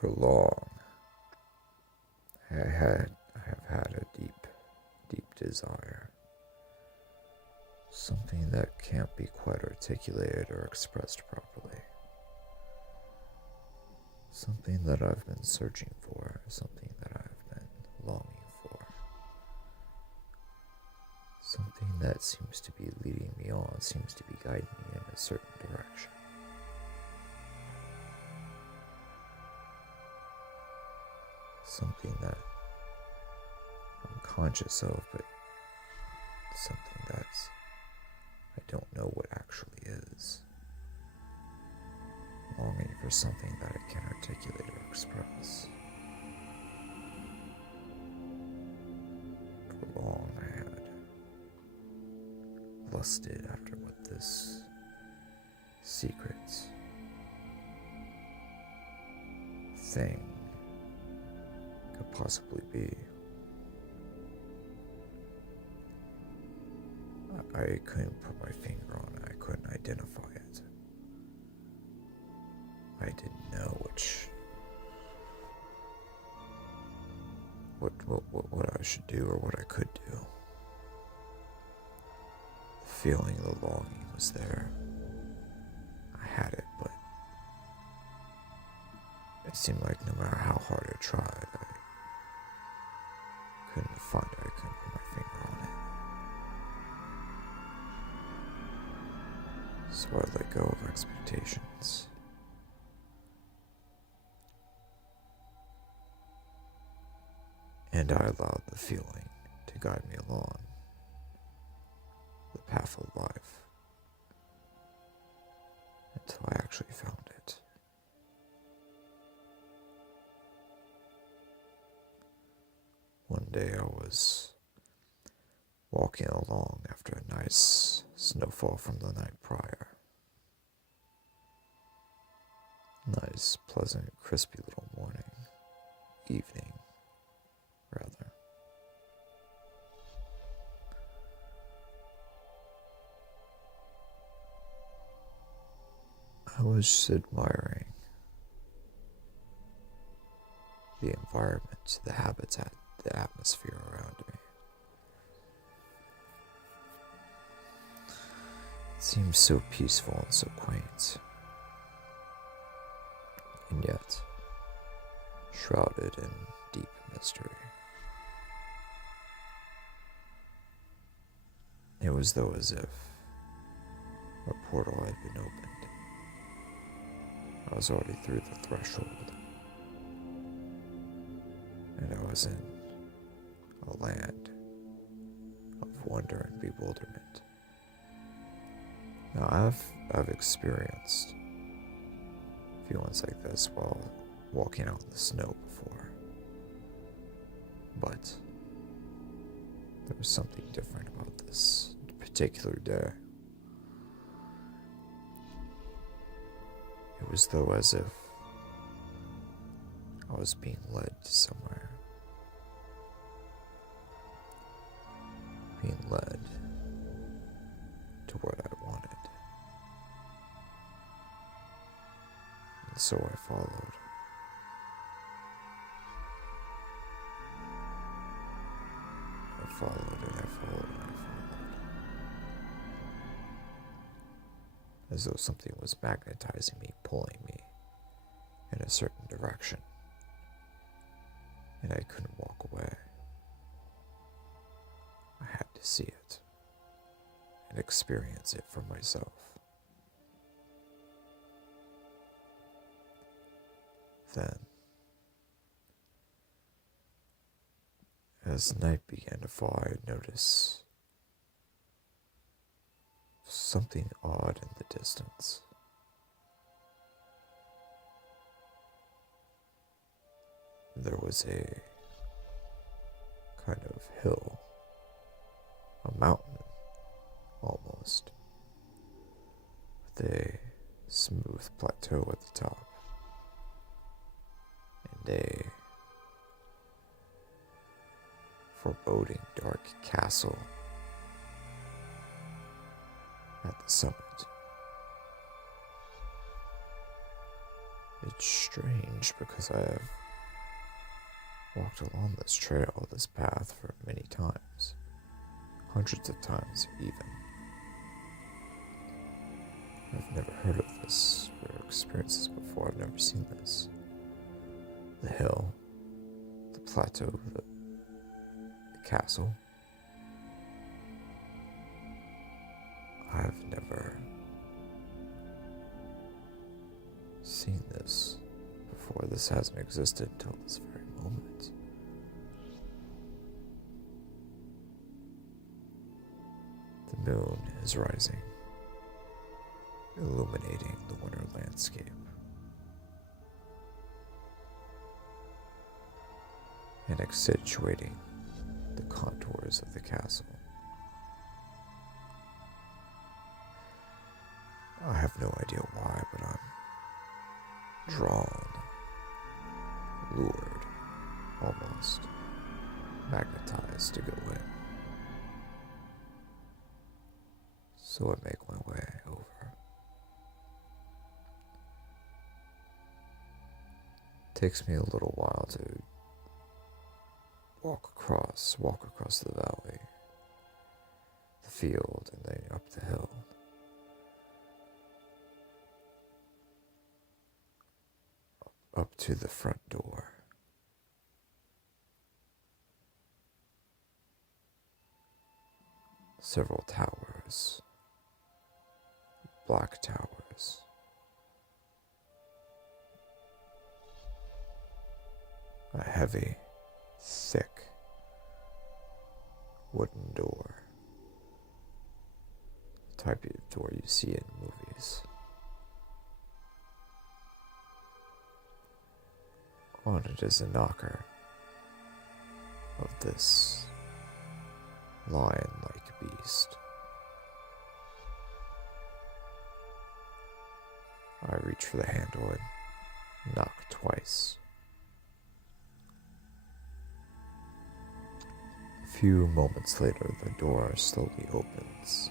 For long, I have had a deep, deep desire. Something that can't be quite articulated or expressed properly. Something that I've been searching for, something that I've been longing for. Something that seems to be leading me on, seems to be guiding me in a certain direction. Something that I'm conscious of, but something that's I don't know what actually is. Longing for something that I can't articulate or express. For long I had lusted after what this secret thing could possibly be. I couldn't put my finger on it. I couldn't identify it. I didn't know what I should do or what I could do. The feeling, the longing was there. I had it, but it seemed like no matter how hard I tried, I couldn't find it. I couldn't put my finger on it. So I let go of expectations. And I allowed the feeling to guide me along the path of life until I actually found it. One day I was walking along after a nice snowfall from the night prior. Nice, pleasant, crispy little morning, evening, rather. I was just admiring the environment, the habitat, the atmosphere around me. It seemed so peaceful and so quaint, and yet shrouded in deep mystery. It was though as if a portal had been opened. I was already through the threshold, and I was in a land of wonder and bewilderment. Now I've experienced feelings like this while walking out in the snow before, but there was something different about this particular day. It was though as if I was being led to somewhere, being led to what I wanted. And so I followed. I followed and I followed and I followed. As though something was magnetizing me, pulling me in a certain direction. And I couldn't walk away. I had to see it and experience it for myself. Then, as night began to fall, I noticed something odd in the distance. There was a kind of hill, a mountain almost, with a smooth plateau at the top, and a foreboding dark castle at the summit. It's strange because I have walked along this trail, this path for many times. Hundreds of times, even. I've never heard of this or experienced this before. I've never seen this. The hill, the plateau, the castle. I've never seen this before. This hasn't existed until this very moment. The moon is rising, illuminating the winter landscape. And accentuating the contours of the castle. I have no idea why, but I'm drawn, lured, almost magnetized to go in. So I make my way over. It takes me a little while to walk across the valley, the field, and then up the hill. Up to the front door. Several towers, black towers. A heavy, thick wooden door. The type of door you see in movies. On it is a knocker of this lion-like beast. I reach for the handle and knock twice. A few moments later, the door slowly opens.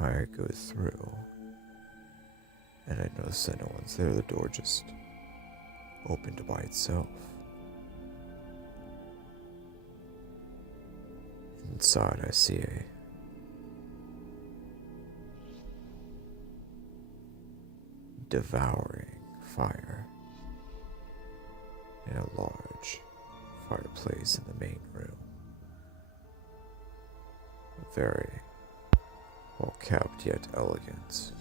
I go through, and I notice that no one's there. The door just opened by itself. Inside, I see a devouring fire in a large fireplace in the main room. Very well kept yet elegant,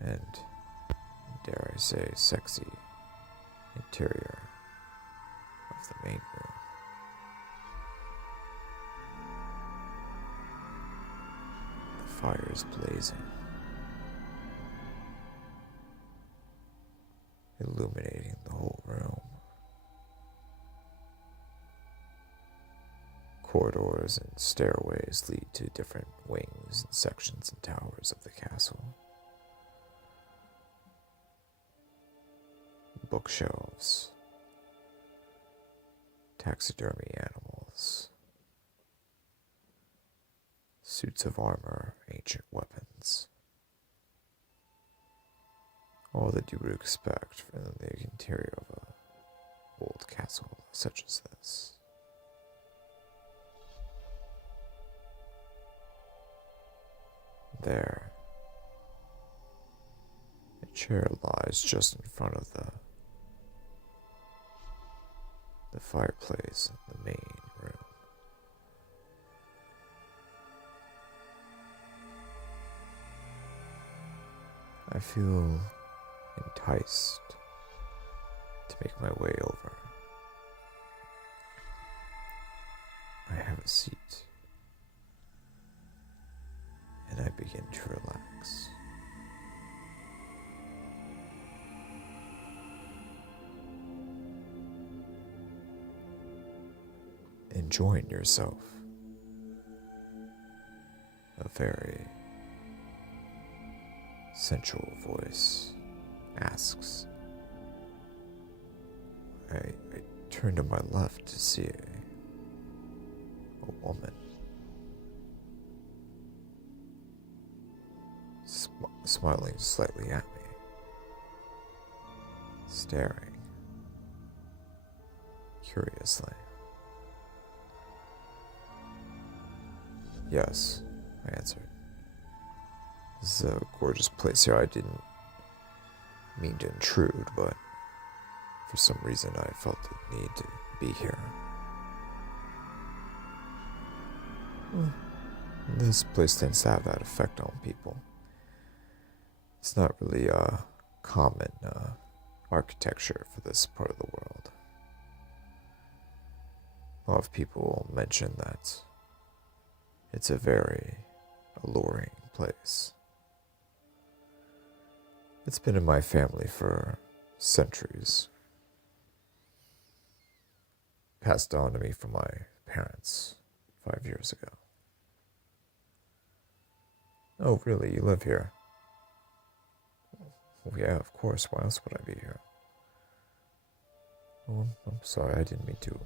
and dare I say sexy interior of the main room. The fire is blazing, illuminating the whole room. Corridors and stairways lead to different wings and sections and towers of the castle. Bookshelves, taxidermy animals, suits of armor, ancient weapons. All that you would expect from the interior of an old castle such as this. There, a chair lies just in front of the fireplace in the main room. I feel enticed to make my way over. I have a seat, and I begin to relax. Enjoying yourself. A very sensual voice asks. I turn to my left to see a woman smiling slightly at me, staring curiously. Yes, I answered. This is a gorgeous place here. I didn't mean to intrude, but for some reason I felt the need to be here. This place tends to have that effect on people. It's not really a common architecture for this part of the world. A lot of people mention that it's a very alluring place. It's been in my family for centuries. Passed on to me from my parents 5 years ago. Oh, really? You live here? Well, yeah, of course. Why else would I be here? Oh, I'm sorry. I didn't mean to.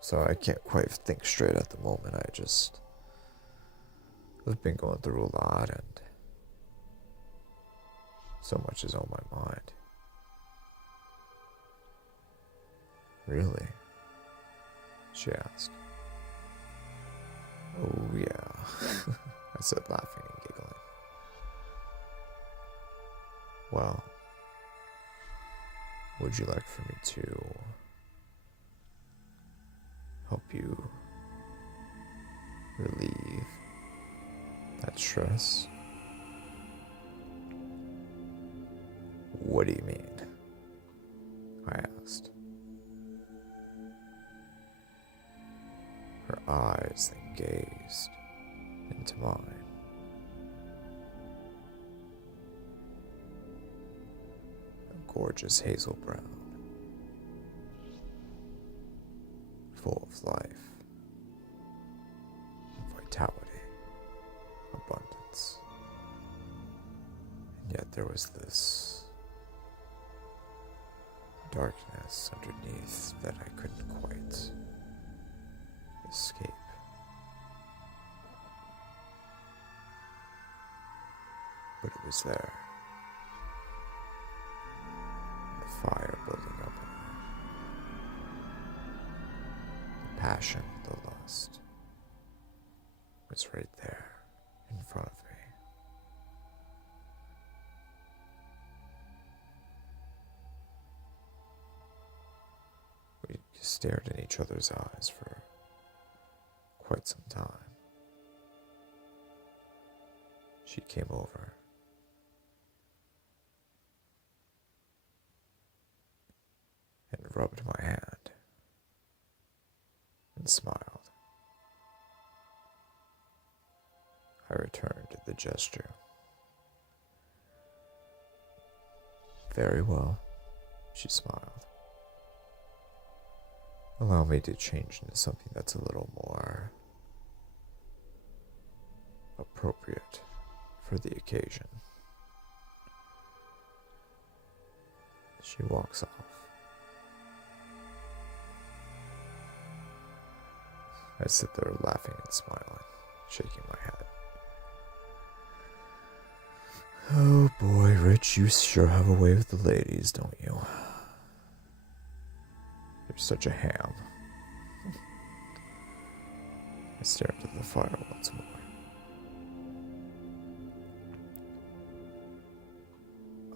Sorry, I can't quite think straight at the moment. I've been going through a lot, and so much is on my mind. Really? She asked. Oh, yeah, I said, laughing and giggling. Well, would you like for me to help you relieve that stress? What do you mean? I asked. Her eyes then gazed into mine. A gorgeous hazel brown, full of life, vitality, abundance. And yet there was this darkness underneath that I couldn't quite escape. But it was there. The fire building up in her. The passion, the lust was right there in front of me. We stared in each other's eyes for quite some time. She came over and rubbed my hand and smiled. I returned the gesture. Very well, she smiled. Allow me to change into something that's a little more appropriate for the occasion. She walks off. I sit there laughing and smiling, shaking my head. Oh boy, Rich, you sure have a way with the ladies, don't you? You're such a ham. I stared at the fire once more.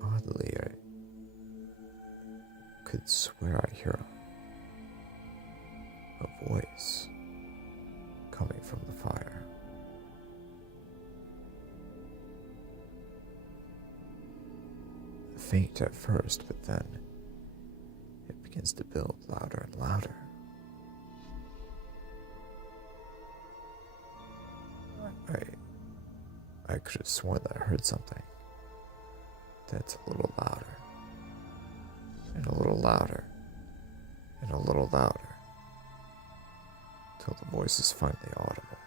Oddly, I could swear I hear a voice coming from the fire. Faint at first, but then it begins to build louder and louder. I could have sworn that I heard something that's a little louder, and a little louder, and a little louder, till the voice is finally audible.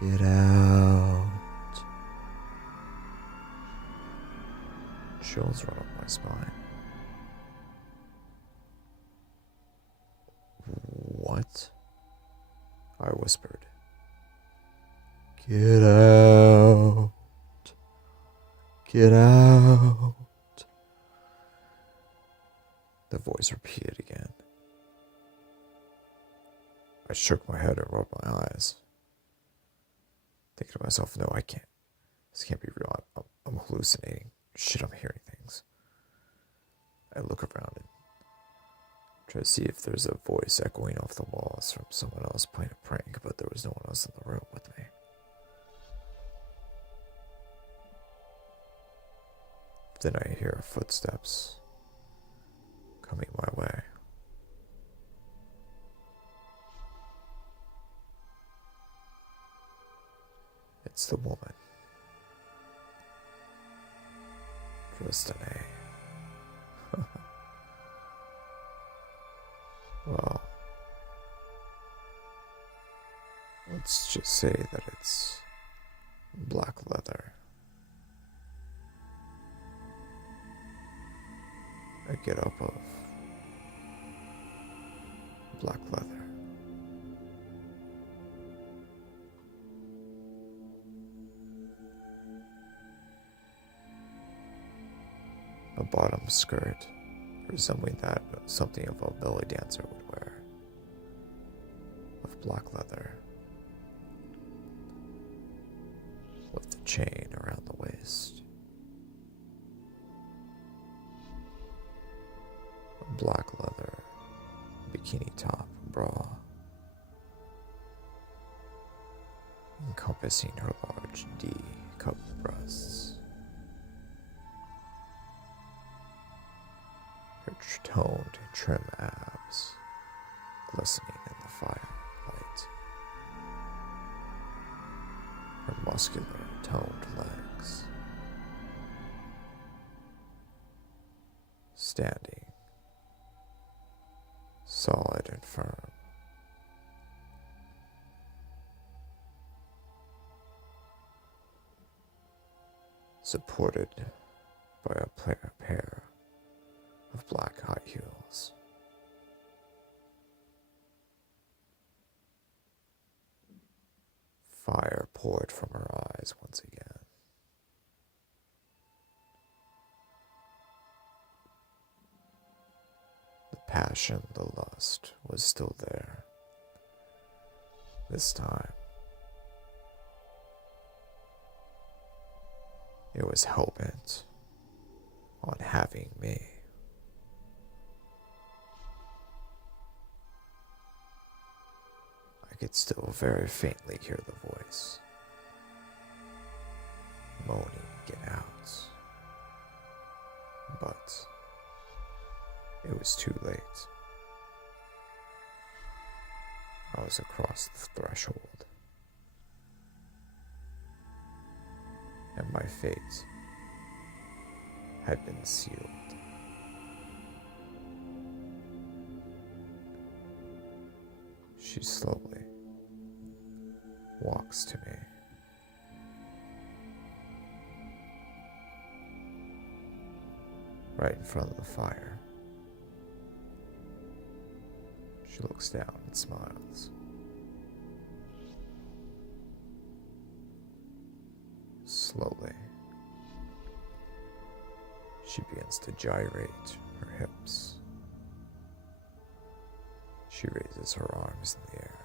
Get out. Chills run up my spine. What? I whispered. Get out. Get out. The voice repeated again. I shook my head and rubbed my eyes, thinking to myself, no, I can't. This can't be real. I'm hallucinating. Shit, I'm hearing things. I look around and try to see if there's a voice echoing off the walls from someone else playing a prank, but there was no one else in the room with me. Then I hear footsteps coming my way. It's the woman, dressed in a... well, let's just say that it's black leather. I get up of black leather. A bottom skirt resembling that of something of a belly dancer would wear, of black leather, with the chain around the waist. A black leather bikini top and bra, encompassing her large D-cup breasts. Her toned, trim abs glistening in the firelight. Her muscular, toned legs standing solid and firm. Supported by a pair of black high heels. Fire poured from her eyes once again. The passion, the lust was still there. This time, it was hell-bent on having me. I could still very faintly hear the voice moaning, "Get out." But it was too late. I was across the threshold, and my fate had been sealed. She slowly walks to me. Right in front of the fire. She looks down and smiles. Slowly, she begins to gyrate her hips. She raises her arms in the air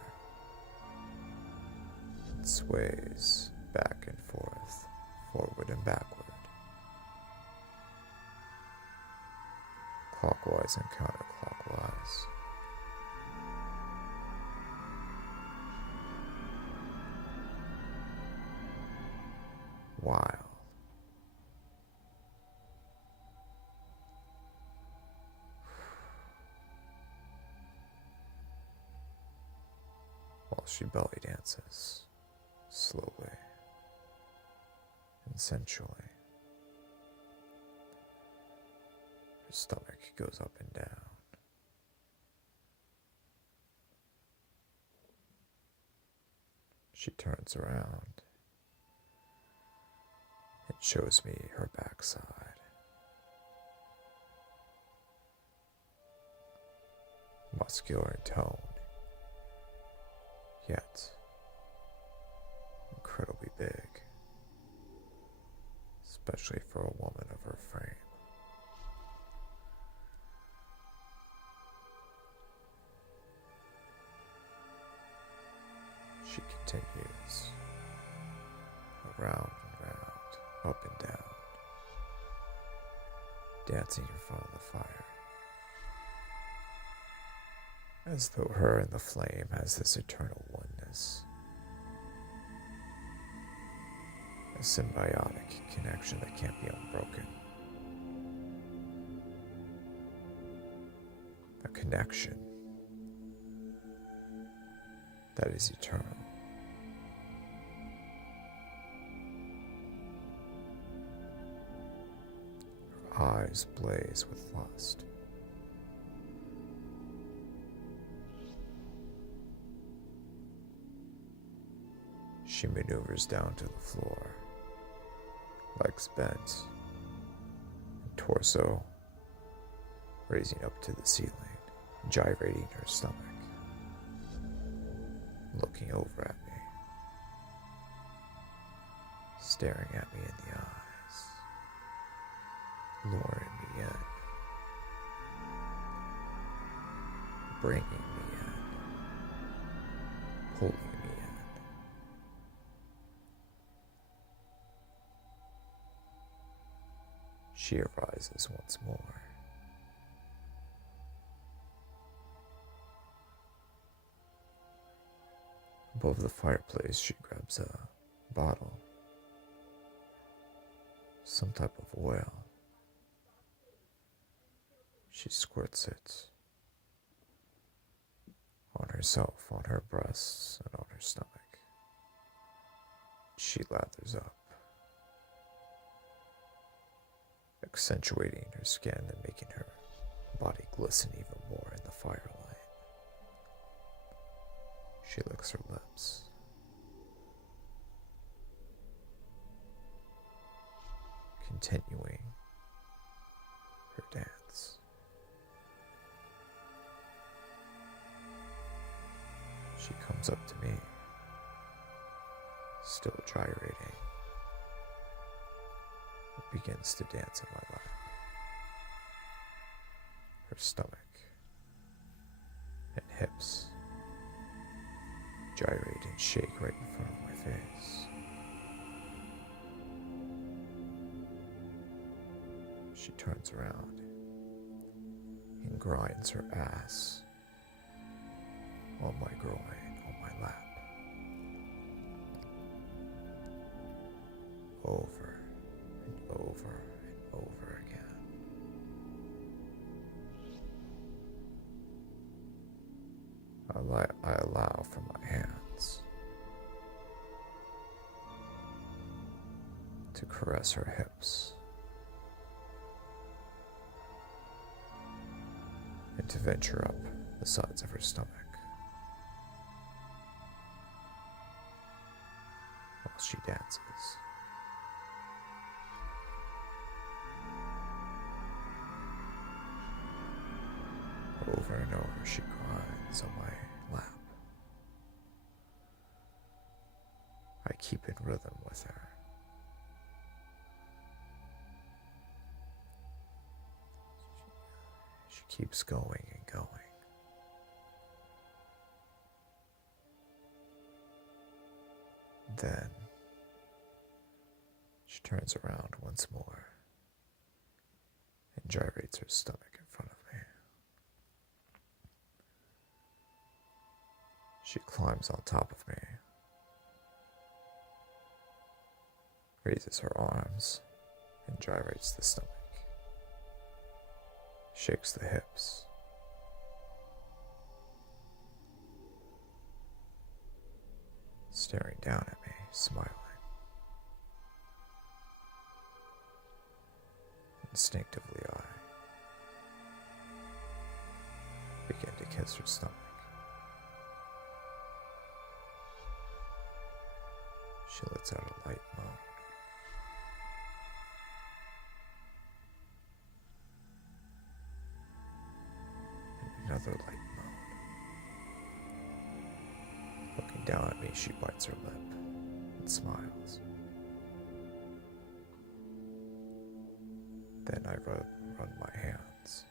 and sways back and forth, forward and backward, clockwise and counterclockwise. Wild. While she belly dances, slowly and sensually. Her stomach goes up and down. She turns around and shows me her backside. Muscular and toned, yet incredibly big, especially for a woman of her frame. She continues, around and round, up and down, dancing in front of the fire, as though her and the flame has this eternal oneness, a symbiotic connection that can't be unbroken, a connection that is eternal. Her eyes blaze with lust. She maneuvers down to the floor, legs bent, and torso raising up to the ceiling, gyrating her stomach, looking over at me, staring at me in the eyes, luring me in, bringing me in, pulling me in. She arises once more. Above the fireplace, she grabs a bottle, some type of oil. She squirts it on herself, on her breasts, and on her stomach. She lathers up, accentuating her skin and making her body glisten even more in the firelight. She licks her lips, continuing her dance. She comes up to me, still gyrating, and begins to dance in my lap. Her stomach and hips gyrate and shake right in front of my face. She turns around and grinds her ass on my groin, on my lap, over and over and over again. I allow for my hands to caress her hips and to venture up the sides of her stomach while she dances. Over and over she grinds on my lap. I keep in rhythm with her. She keeps going and going. Then she turns around once more and gyrates her stomach in front of me. She climbs on top of me, raises her arms, and gyrates the stomach, shakes the hips, staring down at me, smiling. Instinctively, I begin to kiss her stomach. She lets out a light moan. And another light moan. Looking down at me, she bites her lip, and smiles. Then I run my hands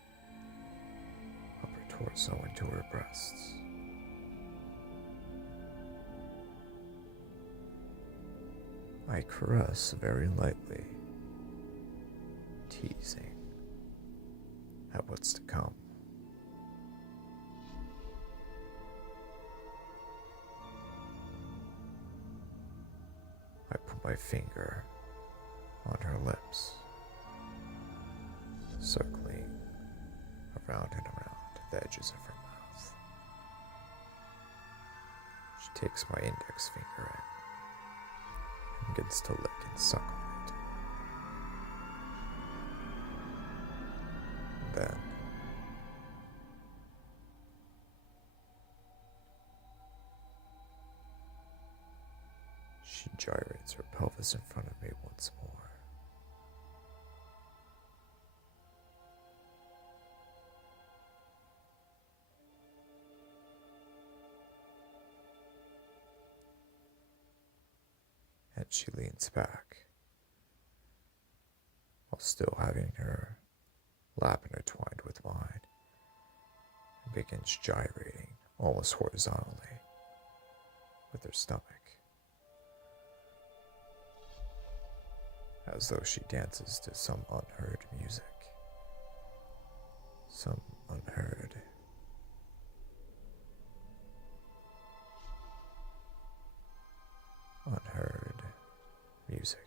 up her torso into her breasts. I caress very lightly, teasing at what's to come. I put my finger on her lips, circling around and around the edges of her mouth. She takes my index finger in and begins to lick and suck on it. Then she gyrates her pelvis in front of me once more. And she leans back, while still having her lap intertwined with mine, and begins gyrating almost horizontally with her stomach, as though she dances to some unheard music, some unheard music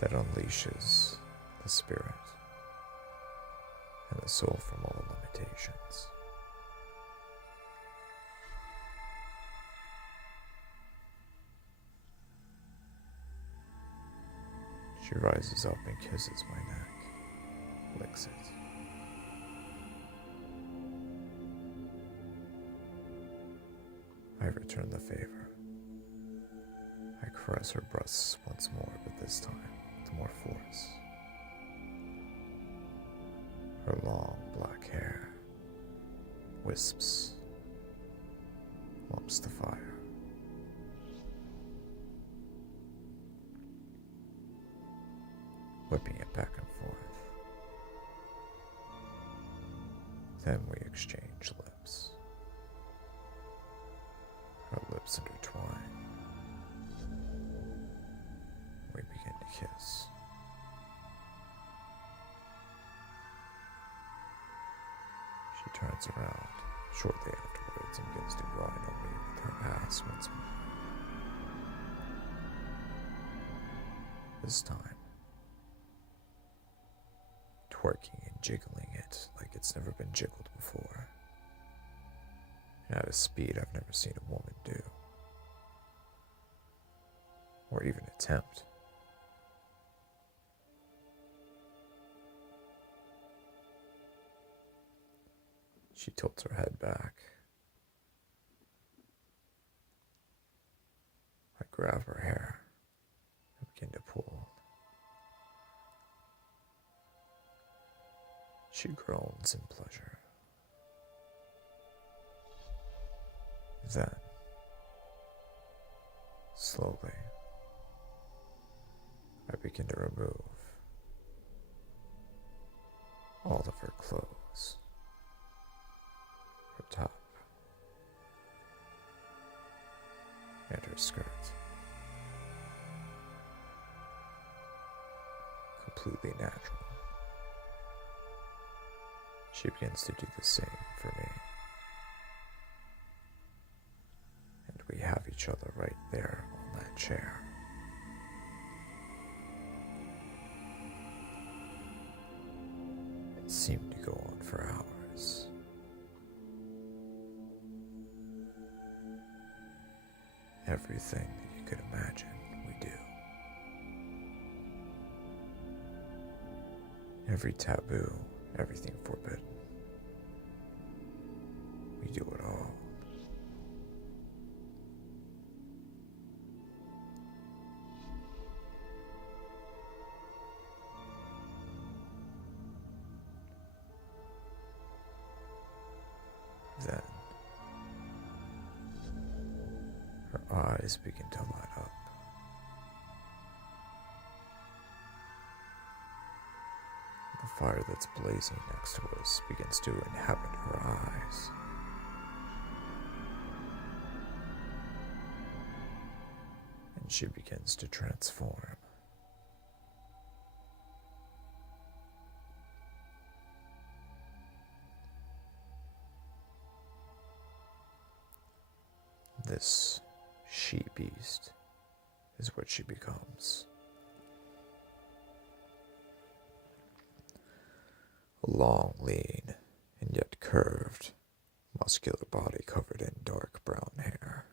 that unleashes the spirit and the soul from all limitations. She rises up and kisses my neck, licks it. I return the favor. I caress her breasts once more, but this time with more force. Her long black hair wisps, lumps the fire. Whipping it back and forth. Then we exchange lips. Our lips intertwine. We begin to kiss. She turns around shortly afterwards and begins to grind on me with her ass once more. This time, twerking and jiggling it like it's never been jiggled before, and at a speed I've never seen a woman do, or even attempt. She tilts her head back. I grab her hair and begin to pull. She groans in pleasure. Then, slowly, I begin to remove all of her clothes, her top, and her skirt. Completely natural. She begins to do the same for me. And we have each other right there on that chair. It seemed to go on for hours. Everything that you could imagine, we do. Every taboo, everything forbidden. We do it all. Then, eyes begin to light up. The fire that's blazing next to us begins to inhabit her eyes. And she begins to transform. This she-beast is what she becomes. A long, lean, and yet curved, muscular body covered in dark brown hair.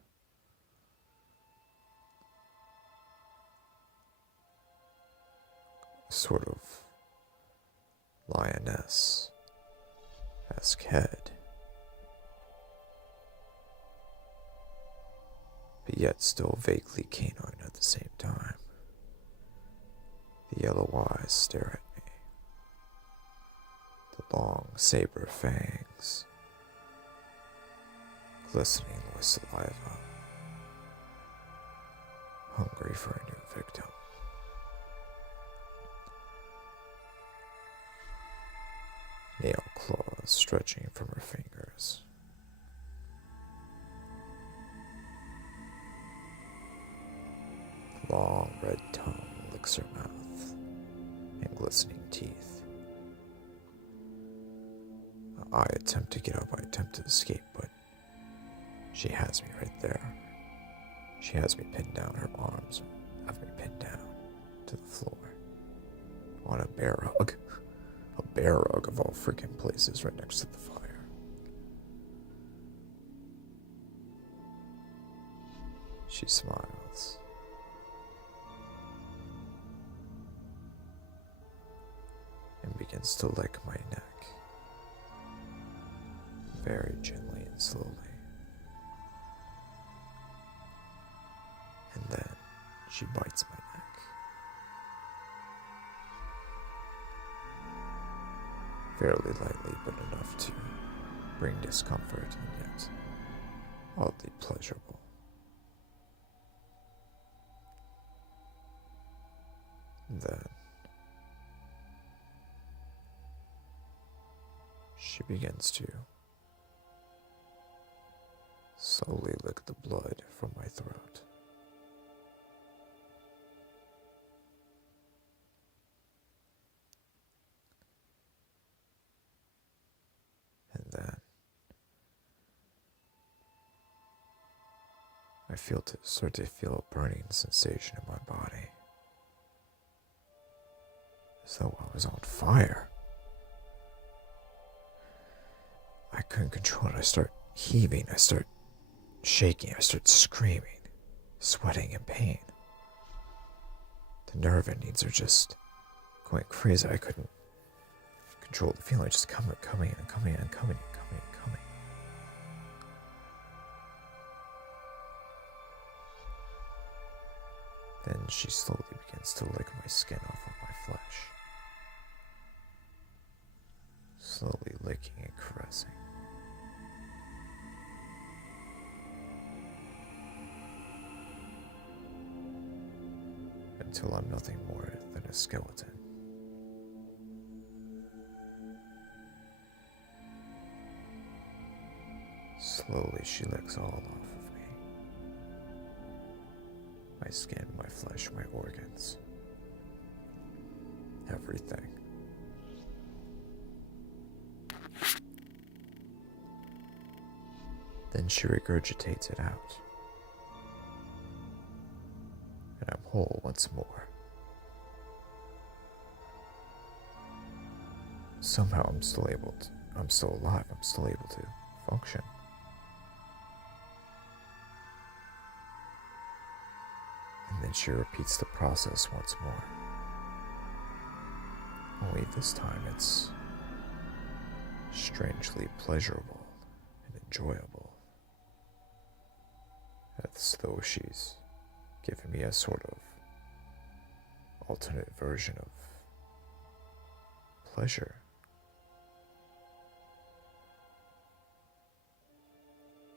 A sort of lioness-esque head, but yet still vaguely canine at the same time. The yellow eyes stare at me. The long saber fangs, glistening with saliva, hungry for a new victim. Nail claws stretching from her fingers. Long red tongue licks her mouth, and glistening teeth. I attempt to get up, I attempt to escape, but she has me right there. She has me pinned down, her arms have me pinned down to the floor. On a bear rug. A bear rug of all freaking places right next to the fire. She smiles. And begins to lick my neck. Very gently and slowly. And then she bites my neck. Fairly lightly, but enough to bring discomfort and yet oddly pleasurable. And then she begins to slowly lick the blood from my throat. And then I start to feel a burning sensation in my body, as though I was on fire. I couldn't control it. I start heaving, I start shaking, I start screaming, sweating in pain. The nerve endings are just going crazy. I couldn't control the feeling, just coming and coming and coming and coming. Then she slowly begins to lick my skin off of my flesh. Slowly licking and caressing. Until I'm nothing more than a skeleton. Slowly she licks all off of me. My skin, my flesh, my organs. Everything. Then she regurgitates it out. And I'm whole once more. Somehow I'm still alive, I'm still able to function. And then she repeats the process once more. Only this time it's strangely pleasurable and enjoyable. As though she's giving me a sort of alternate version of pleasure.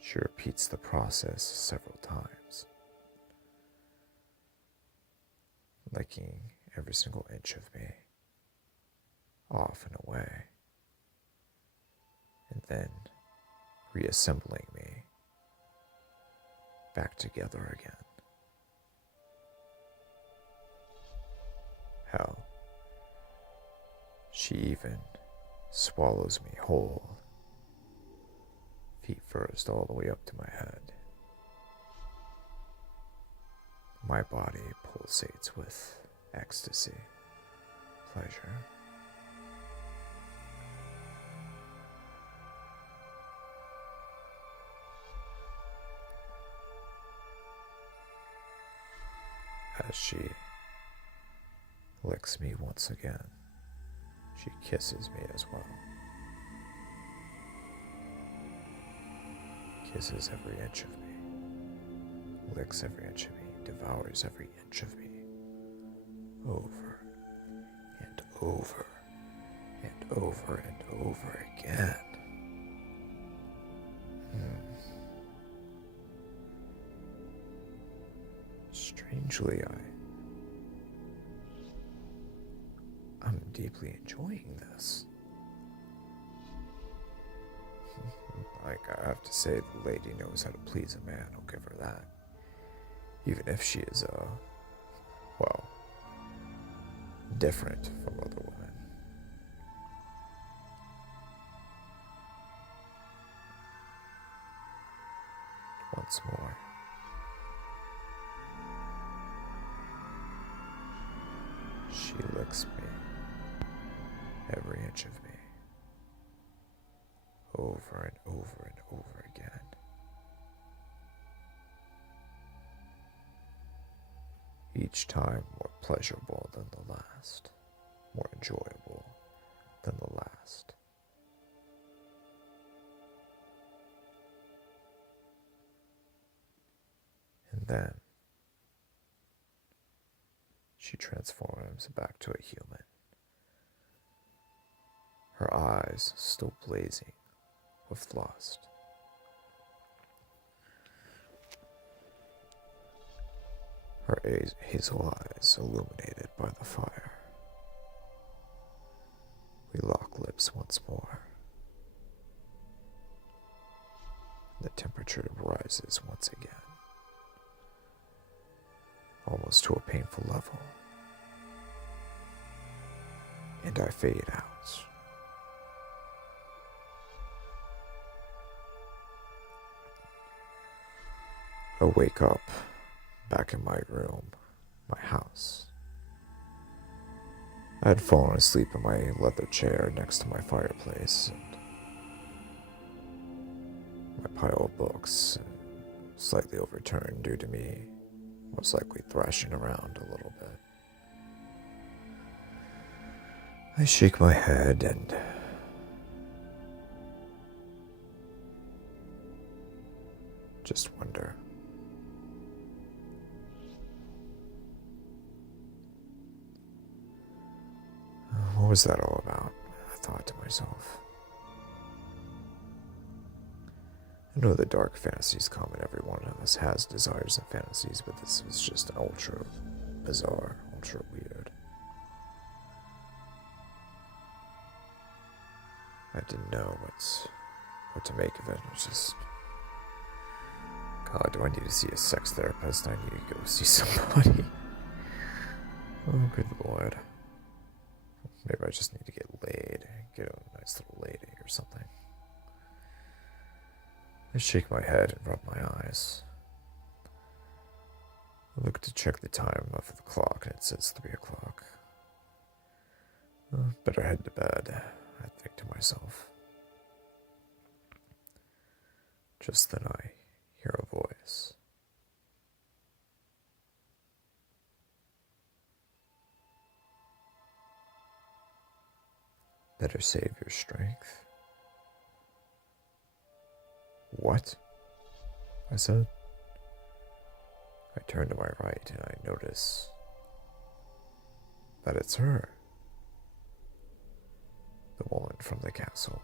She repeats the process several times. licking every single inch of me, off and away, and then reassembling me back together again. Hell, she even swallows me whole, feet first all the way up to my head. My body pulsates with ecstasy, pleasure. As she licks me once again, she kisses me as well. Kisses every inch of me, licks every inch of me, devours every inch of me, over and over and over and over again. Strangely, I'm deeply enjoying this. Like, I have to say, the lady knows how to please a man, I'll give her that. Even if she is, well, different from other women. Once more. She licks me, every inch of me, over and over and over again. Each time more pleasurable than the last, more enjoyable than the last. And then she transforms back to a human, her eyes still blazing with lust. Her hazel eyes illuminated by the fire. We lock lips once more. The temperature rises once again, almost to a painful level, and I fade out. I wake up back in my room, my house. I had fallen asleep in my leather chair next to my fireplace, and my pile of books, slightly overturned due to me most likely thrashing around a little bit. I shake my head and just wonder. What was that all about? I thought to myself. I know the dark fantasies common, every one of us has desires and fantasies, but this was just ultra bizarre, ultra weird. I didn't know what to make of it. It was just, God, do I need to see a sex therapist? I need to go see somebody. Oh, good Lord. Maybe I just need to get laid, get a nice little lady or something. I shake my head and rub my eyes. I look to check the time of the clock, and it says 3 o'clock. Better head to bed, I think to myself. Just then I hear a voice. Better save your strength. What? I said. I turn to my right and I notice that it's her. The woman from the castle.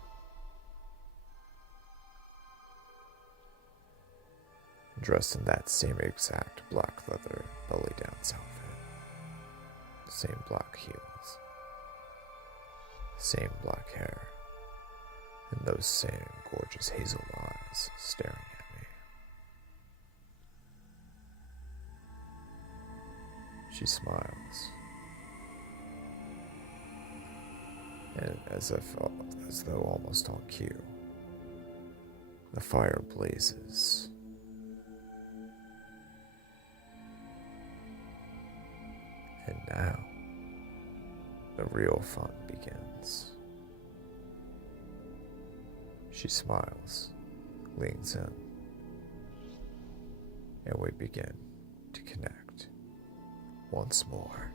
Dressed in that same exact black leather belly dance outfit. same black heels, same black hair, and those same gorgeous hazel eyes staring at me. She smiles, and as though almost on cue, the fire blazes. And now, the real fun begins. She smiles, leans in, and we begin to connect once more.